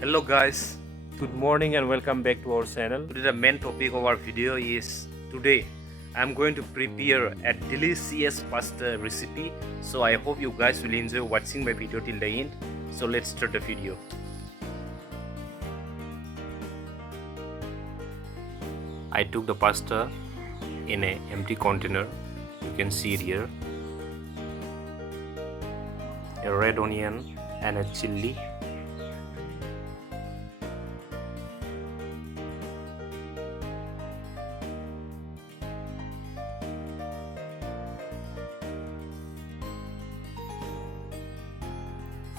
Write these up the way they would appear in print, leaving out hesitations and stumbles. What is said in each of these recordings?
Hello guys, Good morning and welcome back to our channel. today the main topic of our video is today I'm going to prepare a delicious pasta recipe. So I hope you guys will enjoy watching my video till the end. So let's start the video. I took the pasta in an empty container. You can see it here. A red onion and a chili.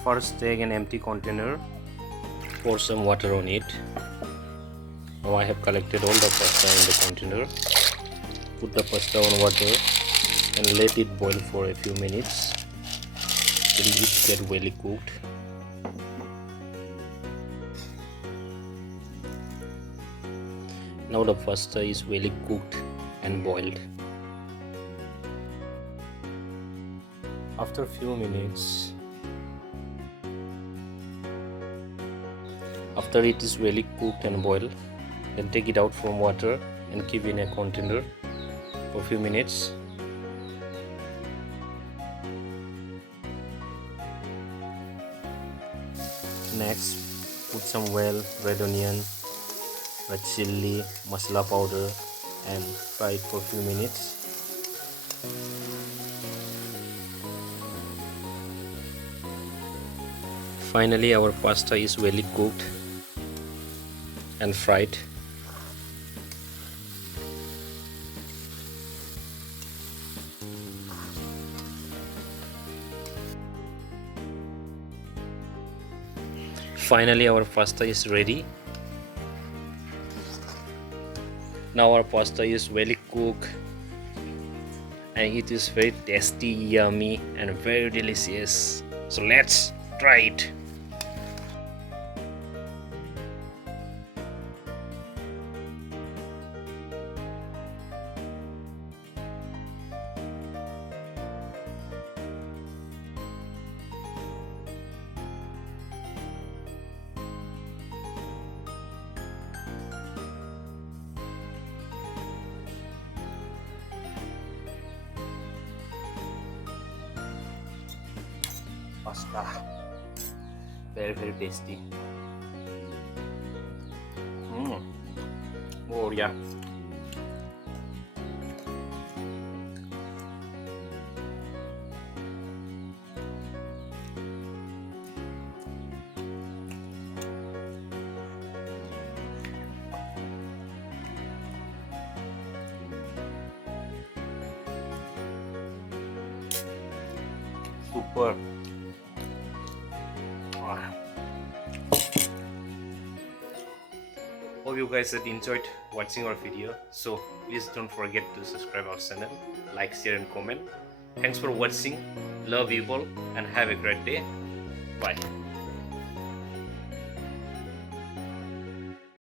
First take an empty container, pour some water on it. Now I have collected all the pasta in the container. Put the pasta on water and let it boil for a few minutes till it get well cooked. Now the pasta is well cooked and boiled. After few minutes, after it is well cooked and boiled, then take it out from water and keep in a container for a few minutes. Next, put some red onion, red chili, masala powder and fry it for a few minutes. Finally, our pasta is well cooked and fried. Finally, our pasta is ready. Now our pasta is well cooked and it is very tasty, yummy and very delicious. So let's try it. Pasta, very tasty. Oh yeah. Super. Hope you guys had enjoyed watching our video. So please don't forget to subscribe our channel, like, share and comment. Thanks for watching. Love you all and have a great day. Bye.